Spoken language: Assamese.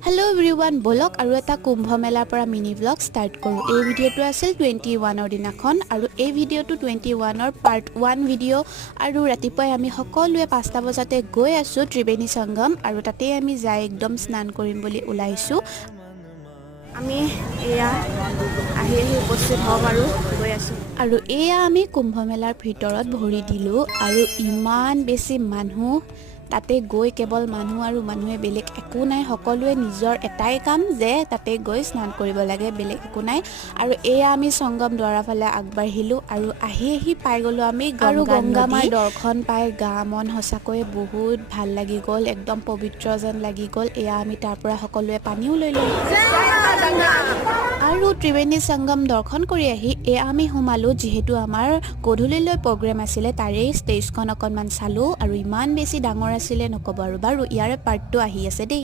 Hello everyone, bolok aru eta kumbh mela para mini vlog start koru. Ei video tu asil 21 or dinakhon aru ei video tu 21 or part 1 video aru ratipoi ami hokolue 5 ta bajate goi asu Tribeni Sangam aru tate ami jai ekdom snan korim boli ulaisu. আমি এয়া আহি উপস্থিত হব আৰু গৈ আছো আৰু এয়া আমি কুম্ভ মেলাৰ ভিতৰত ভৰি দিলো আৰু ইমান বেছি মানুহ তাতে গৈ কেৱল মানুহ আৰু মানুহে বেলেগ একো নাই সকলোৱে নিজৰ এটাই কাম যে তাতে গৈ স্নান কৰিব লাগে বেলেগ একো নাই আৰু এয়া আমি সংগম দ্বাৰা ফালে আগবাঢ়িলো আৰু আহি পাই গলো আমি গংগা মাৰ দৰ্শন পাই গা মন হসাকৈ বহুত ভাল লাগি গল একদম পবিত্ৰ যেন লাগি গল এয়া আমি তাৰ পৰা সকলোৱে পানীও লৈ ললো আৰু ত্ৰিবেণী সংগম দৰ্শন কৰি আহি এয়া আমি সোমালো যেহেতু আমাৰ গধূলিলৈ প্ৰগ্ৰাম আছিলে তাৰে ষ্টেজখন অকনমান চালো আৰু ইমান বেছি ডাঙৰ আছিলে নকব আৰু বাৰু ইয়াৰে পাৰ্টটো আহি আছে দেই